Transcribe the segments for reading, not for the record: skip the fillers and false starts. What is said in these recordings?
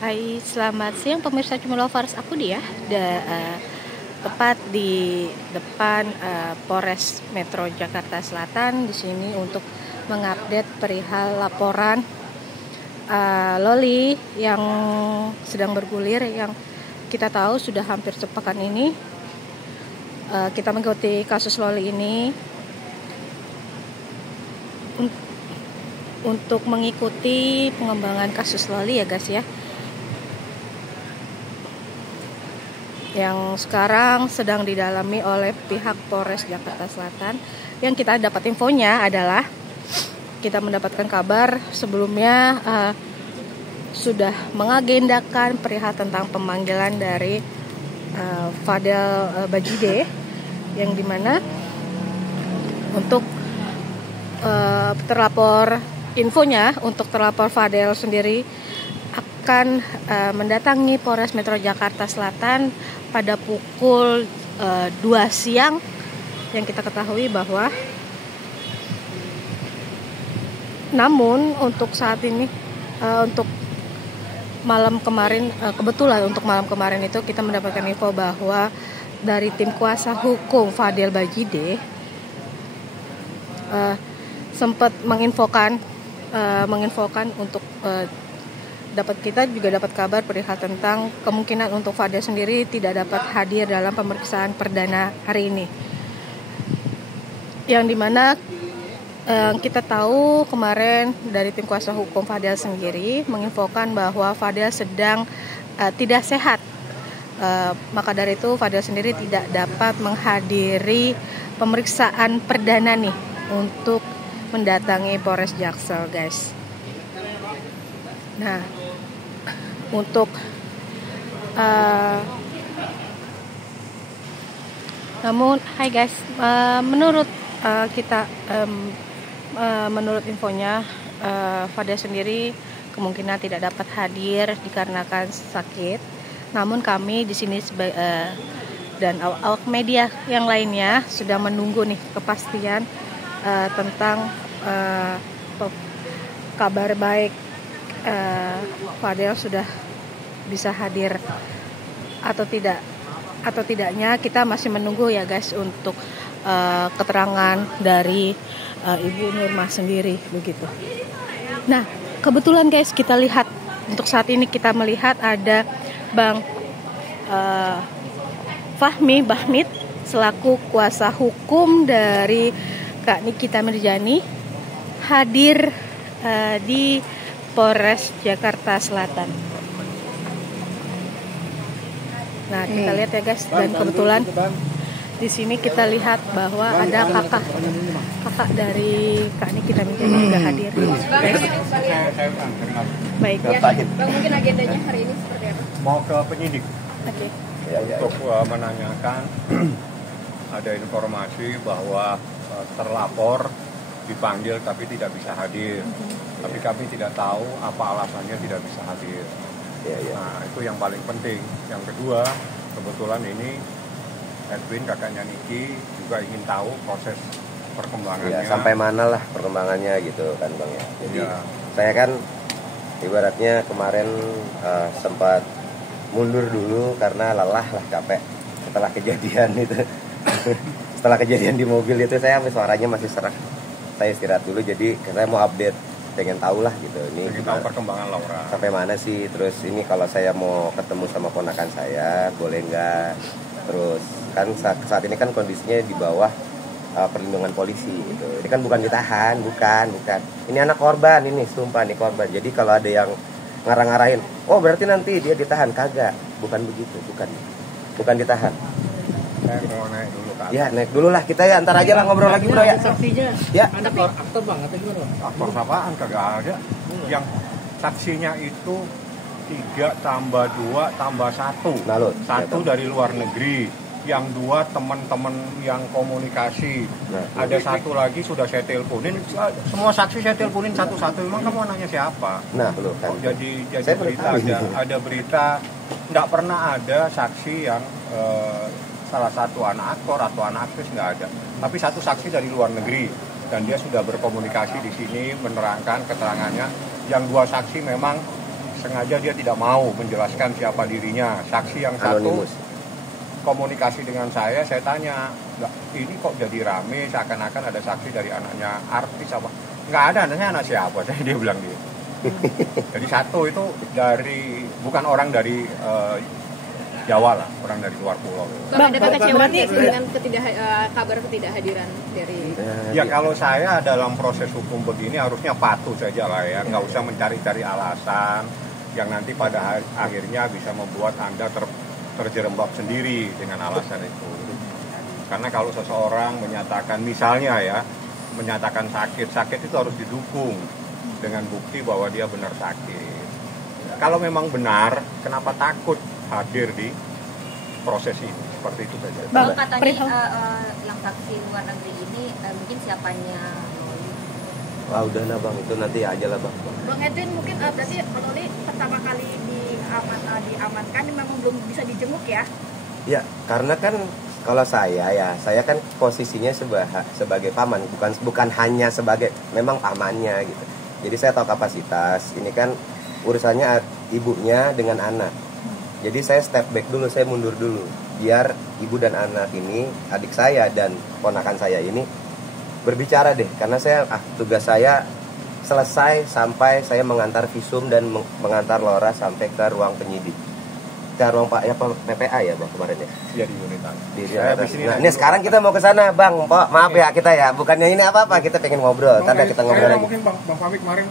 Hai, selamat siang pemirsa Cumulovers. Aku dia tepat di depan Polres Metro Jakarta Selatan di sini untuk mengupdate perihal laporan Loli yang sedang bergulir, yang kita tahu sudah hampir sepekan ini kita mengikuti kasus Loli ini. Untuk mengikuti pengembangan kasus Loli ya guys ya, yang sekarang sedang didalami oleh pihak Polres Jakarta Selatan. Yang kita dapat infonya adalah kita mendapatkan kabar sebelumnya sudah mengagendakan perihal tentang pemanggilan dari Fadel Bajide, yang dimana untuk infonya untuk terlapor Fadel sendiri akan mendatangi Polres Metro Jakarta Selatan pada pukul 2 siang, yang kita ketahui bahwa namun untuk saat ini untuk malam kemarin kebetulan untuk malam kemarin itu kita mendapatkan info bahwa dari tim kuasa hukum Fadel Bajide sempat menginfokan untuk kita juga dapat kabar perihal tentang kemungkinan untuk Fadel sendiri tidak dapat hadir dalam pemeriksaan perdana hari ini. Yang dimana kita tahu kemarin dari tim kuasa hukum Fadel sendiri menginfokan bahwa Fadel sedang tidak sehat. Maka dari itu Fadel sendiri tidak dapat menghadiri pemeriksaan perdana nih untuk mendatangi Polres Jaksel, guys. Nah, untuk namun hai guys, menurut menurut infonya Fadel sendiri kemungkinan tidak dapat hadir dikarenakan sakit. Namun kami di sini dan awak media yang lainnya sudah menunggu nih kepastian tentang kabar baik Fadel sudah bisa hadir atau tidaknya. Kita masih menunggu ya guys untuk keterangan dari Ibu Nurma sendiri begitu. Nah, kebetulan guys kita lihat untuk saat ini kita melihat ada Bang Fahmi Bahmid selaku kuasa hukum dari Kak Nikita Mirjani hadir di Polres Jakarta Selatan. Nah, kita lihat ya guys, dan kebetulan di sini kita lihat bahwa ada kakak dari Kak Nikita Mirjani juga hadir. Baik ya. Bang, mungkin agendanya hari ini seperti apa? Mau ke penyidik. Oke. Untuk menanyakan ada informasi bahwa terlapor dipanggil tapi tidak bisa hadir. Tapi kami tidak tahu apa alasannya tidak bisa hadir. Nah, itu yang paling penting. Yang kedua, kebetulan ini Edwin kakaknya Niki juga ingin tahu proses perkembangannya. Ya, sampai mana lah perkembangannya gitu kan Bang ya. Jadi saya kan ibaratnya kemarin sempat mundur dulu karena lelah lah, capek setelah kejadian itu. Setelah kejadian di mobil itu saya suaranya masih serak. Saya istirahat dulu, jadi saya mau update, pengen tahu lah gitu. Ini pengen tahu perkembangan Laura. Sampai mana sih? Terus ini kalau saya mau ketemu sama ponakan saya, boleh nggak? Terus kan saat ini kan kondisinya di bawah perlindungan polisi gitu. Ini kan bukan ditahan, bukan. Ini anak korban, ini sumpah nih korban. Jadi kalau ada yang ngarang-ngarahin, oh berarti nanti dia ditahan, kagak. Bukan begitu, bukan ditahan. Saya mau naik dulu kan. Ya, naik dulu lah kita ya, antar aja lah ngobrol lagi bro ya. Saksinya. Ya. Ada aktor Bang atau gimana? Aktor apaan kagak ada. Yang saksinya itu 3 tambah 2 tambah 1. Nah, loh, 1 dari luar negeri, yang 2 teman-teman yang komunikasi. Nah, ada 1 lagi sudah saya teleponin, semua saksi saya teleponin satu-satu. Emang kamu nanya siapa? Nah, loh kan. Jadi Saya berita ada berita, nggak pernah ada saksi yang salah satu anak aktor atau anak aktris, nggak ada. Tapi 1 saksi dari luar negeri, dan dia sudah berkomunikasi di sini menerangkan keterangannya. Yang 2 saksi memang sengaja dia tidak mau menjelaskan siapa dirinya. Saksi yang satu Anonimus. komunikasi dengan saya tanya, ini kok jadi rame seakan-akan ada saksi dari anaknya artis apa? Nggak ada, anaknya anak siapa? Dia bilang dia. Jadi satu itu bukan orang dari Jawa lah, orang dari luar pulau. Bang, ada kekecewaan dengan kabar ketidakhadiran dari... Ya kalau saya dalam proses hukum begini harusnya patuh saja lah ya, nggak usah mencari-cari alasan yang nanti pada akhirnya bisa membuat Anda terjerembab sendiri dengan alasan itu. Karena kalau seseorang menyatakan misalnya ya, menyatakan sakit itu harus didukung dengan bukti bahwa dia benar sakit. Kalau memang benar, kenapa takut hadir di proses ini? Seperti itu saja. Bang, katanya yang saksi luar negeri ini mungkin siapanya Loli. Wah udah lah Bang, itu nanti aja lah Bang. Bang Edwin mungkin berarti Loli pertama kali diamankan memang belum bisa dijenguk ya? Ya, karena kan kalau saya kan posisinya sebagai paman, bukan hanya sebagai memang pamannya gitu. Jadi saya tahu kapasitas. Ini kan urusannya ibunya dengan anak. Jadi saya step back dulu, saya mundur dulu. Biar ibu dan anak ini, adik saya dan ponakan saya ini berbicara deh. Karena tugas saya selesai sampai saya mengantar visum dan mengantar Lora sampai ke ruang penyidik. Ke ruang PPA ya Bang kemarin ya? Ya di unit atas. Ini sekarang kita mau ke sana Bang. Maaf ya kita ya, bukannya ini apa-apa, kita pengen ngobrol. Tadi kita ngobrol lagi. Mungkin Bang Fahmi kemarin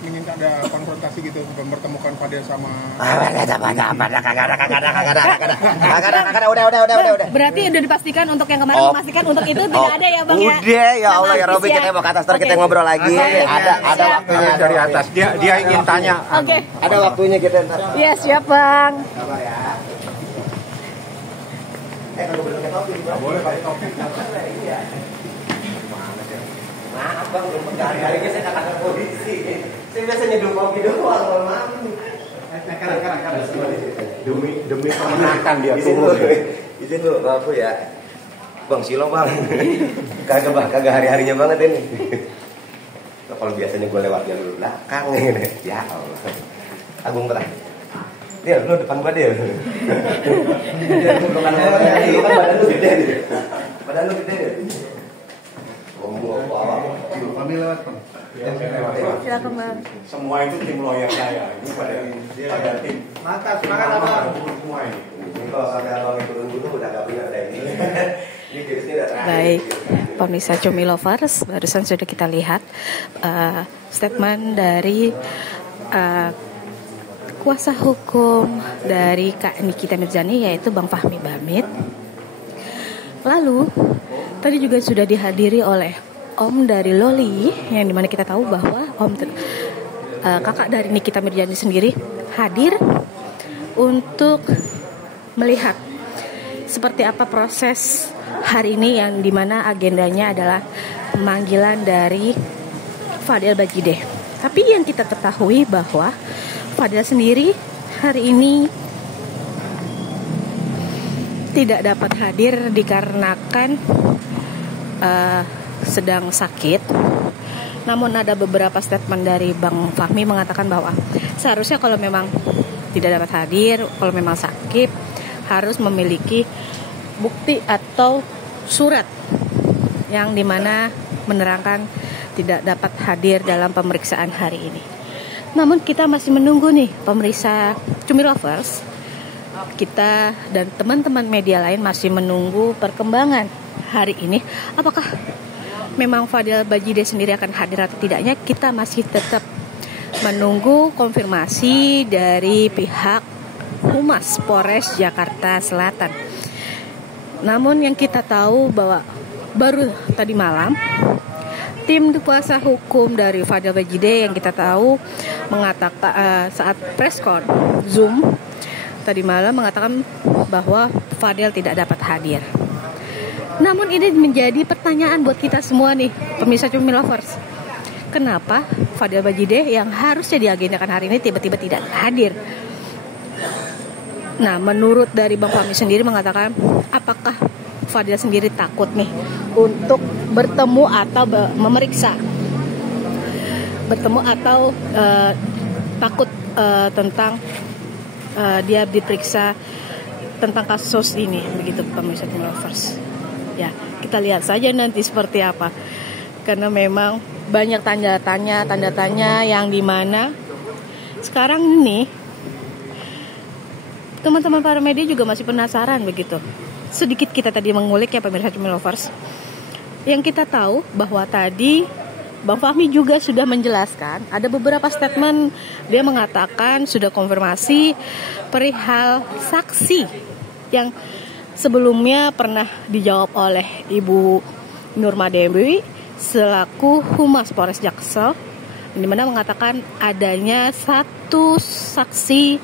minta ada konfrontasi gitu, mempertemukan Fadel sama. Udah. Berarti udah dipastikan untuk yang kemarin memastikan untuk itu tidak ada ya Bang ya? Udah ya Allah ya Robi, kita mau ke atas kita ngobrol lagi. Ada waktunya dari atas. Dia ingin tanya. Oke. Ada waktunya kita ntar. Iya siap Bang. Boleh pakai topi. Maaf Bang, belum hari-harinya saya katakan polisi. Saya biasanya nyeduh kopi doang, mohon maaf. Demi kemenangan dia turun. Izin dulu, maaf ya. Bang Silo Bang. Kagak hari-harinya banget ini. Kalau biasanya gue lewat jalur belakang ini. Ya Allah. Agung terang. Dia lu depan gua dia. Dia bukan lu kan badan lu gede. Badan lu gede. Kami lewat Bang. Silakan Bang. Semua itu tim lawyer saya. Ini pada tim. Semangat Bang. Semua ini. Kalau ada orang turun gunung udah gak punya ada ini. Ini jurusnya udah terakhir. Baik, pemirsa Cumi Lovers, barusan sudah kita lihat statement dari kuasa hukum dari Kak Nikita Mirzani, yaitu Bang Fahmi Bamid. Lalu tadi juga sudah dihadiri oleh Om dari Loli, yang dimana kita tahu bahwa kakak dari Nikita Mirzani sendiri hadir untuk melihat seperti apa proses hari ini, yang dimana agendanya adalah pemanggilan dari Fadel Bajideh. Tapi yang kita ketahui bahwa Fadel sendiri hari ini tidak dapat hadir dikarenakan sedang sakit. Namun ada beberapa statement dari Bang Fahmi mengatakan bahwa seharusnya kalau memang tidak dapat hadir, kalau memang sakit, harus memiliki bukti atau surat yang dimana menerangkan tidak dapat hadir dalam pemeriksaan hari ini. Namun kita masih menunggu nih pemirsa Cumi Lovers. Kita dan teman-teman media lain masih menunggu perkembangan hari ini. Apakah memang Fadel Bajideh sendiri akan hadir atau tidaknya? Kita masih tetap menunggu konfirmasi dari pihak Humas Polres Jakarta Selatan. Namun yang kita tahu bahwa baru tadi malam tim kuasa hukum dari Fadel Bajideh yang kita tahu mengatakan saat preskon Zoom tadi malam mengatakan bahwa Fadel tidak dapat hadir. Namun ini menjadi pertanyaan buat kita semua nih, pemirsa Cumi Lovers. Kenapa Fadel Bajideh yang harusnya diagendakan hari ini tiba-tiba tidak hadir? Nah, menurut dari Bang Fahmi sendiri mengatakan, apakah Fadel sendiri takut nih untuk bertemu atau memeriksa, bertemu atau takut tentang dia diperiksa tentang kasus ini, begitu pemirsa Team Lovers. Ya, kita lihat saja nanti seperti apa. Karena memang banyak tanda tanya yang dimana sekarang ini teman-teman para media juga masih penasaran begitu. Sedikit kita tadi mengulik ya pemirsa Team Lovers. Yang kita tahu bahwa tadi Bang Fahmi juga sudah menjelaskan, ada beberapa statement dia mengatakan sudah konfirmasi perihal saksi yang sebelumnya pernah dijawab oleh Ibu Nurma Dewi selaku Humas Polres Jaksel, di mana mengatakan adanya satu saksi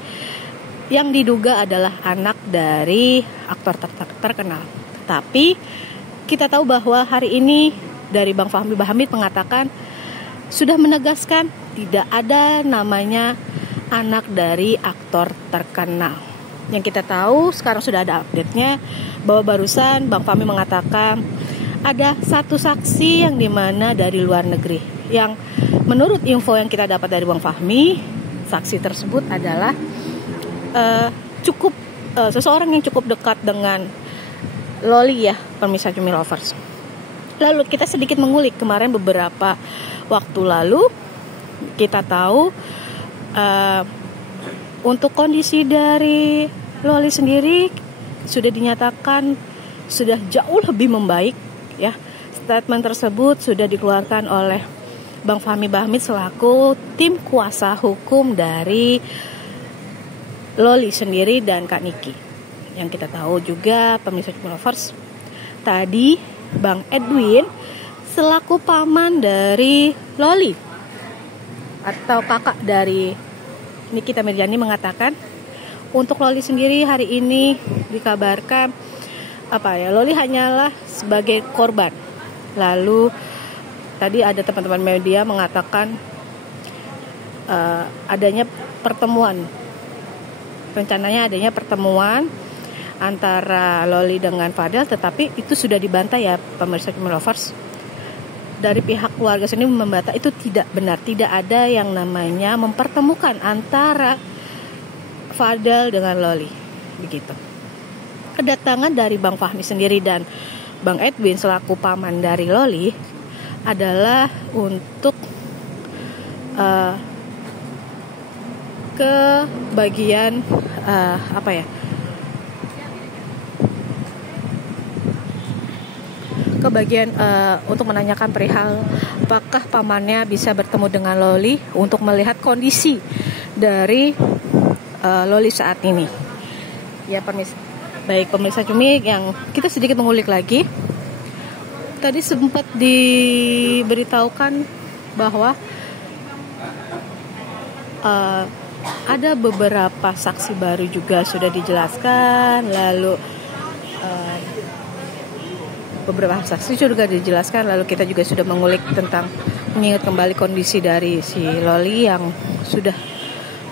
yang diduga adalah anak dari aktor terkenal. Tapi kita tahu bahwa hari ini dari Bang Fahmi Bahamid mengatakan sudah menegaskan tidak ada namanya anak dari aktor terkenal. Yang kita tahu sekarang sudah ada update-nya bahwa barusan Bang Fahmi mengatakan ada satu saksi yang dimana dari luar negeri. Yang menurut info yang kita dapat dari Bang Fahmi, saksi tersebut adalah seseorang yang cukup dekat dengan Loli ya, pemirsa Cumi Lovers. Lalu kita sedikit mengulik kemarin beberapa waktu lalu kita tahu untuk kondisi dari Loli sendiri sudah dinyatakan sudah jauh lebih membaik ya. Statement tersebut sudah dikeluarkan oleh Bang Fahmi Bahamid selaku tim kuasa hukum dari Loli sendiri dan Kak Niki. Yang kita tahu juga pemirsa Cumi Lovers, tadi Bang Edwin selaku paman dari Loli atau kakak dari Nikita Mirjani mengatakan untuk Loli sendiri hari ini dikabarkan Loli hanyalah sebagai korban. Lalu tadi ada teman-teman media mengatakan adanya pertemuan, rencananya adanya pertemuan antara Loli dengan Fadel, tetapi itu sudah dibantah ya pemirsa Cumi Lovers. Dari pihak keluarga sendiri membantah itu tidak benar, tidak ada yang namanya mempertemukan antara Fadel dengan Loli, begitu. Kedatangan dari Bang Fahmi sendiri dan Bang Edwin selaku paman dari Loli adalah untuk ke bagian untuk menanyakan perihal apakah pamannya bisa bertemu dengan Loli untuk melihat kondisi dari Loli saat ini. Ya pemirsa Cumi, yang kita sedikit mengulik lagi. Tadi sempat diberitahukan bahwa ada beberapa saksi baru juga sudah dijelaskan, lalu beberapa saksi juga dijelaskan, lalu kita juga sudah mengulik tentang mengingat kembali kondisi dari si Loli yang sudah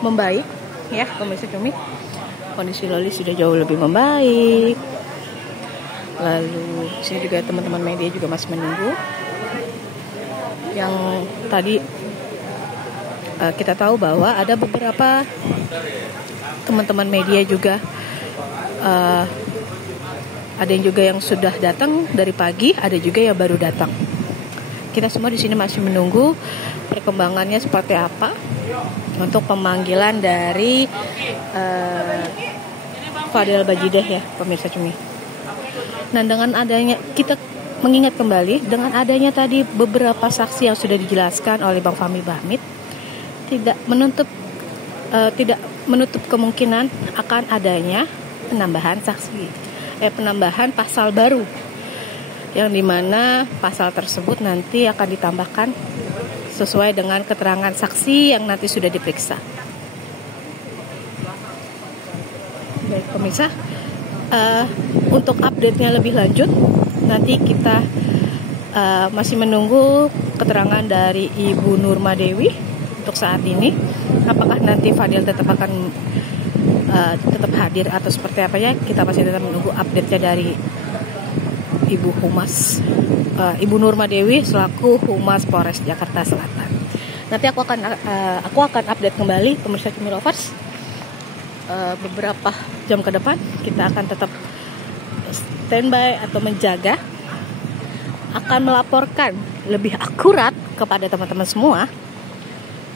membaik ya pemirsa Cumi. Kondisi Loli sudah jauh lebih membaik. Lalu sini juga teman-teman media juga masih menunggu. Yang tadi kita tahu bahwa ada beberapa teman-teman media juga ada yang juga yang sudah datang dari pagi, ada juga yang baru datang. Kita semua di sini masih menunggu perkembangannya seperti apa untuk pemanggilan dari Fadel Bajidah ya pemirsa Cumi. Nah, dengan adanya kita mengingat kembali dengan adanya tadi beberapa saksi yang sudah dijelaskan oleh Bang Fahmi Bahamid, tidak menutup kemungkinan akan adanya penambahan penambahan pasal baru yang dimana pasal tersebut nanti akan ditambahkan sesuai dengan keterangan saksi yang nanti sudah diperiksa. Baik pemirsa, untuk update-nya lebih lanjut nanti kita masih menunggu keterangan dari Ibu Nurma Dewi untuk saat ini. Apakah nanti Fadil tetap akan tetap hadir atau seperti apa ya, kita masih tetap menunggu update-nya dari Ibu Nurma Dewi selaku Humas Polres Jakarta Selatan. Nanti aku akan update kembali pemirsa Cumi Lovers. Beberapa jam ke depan kita akan tetap standby atau menjaga, akan melaporkan lebih akurat kepada teman-teman semua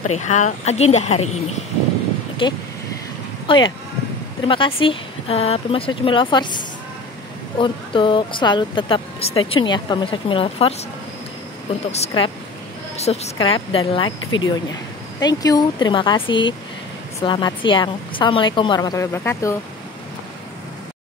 perihal agenda hari ini. Oke. Oh ya, terima kasih pemirsa Cumi Lovers untuk selalu tetap stay tune ya pemirsa Cumi Lovers, untuk subscribe dan like videonya. Thank you, terima kasih. Selamat siang. Assalamualaikum warahmatullahi wabarakatuh.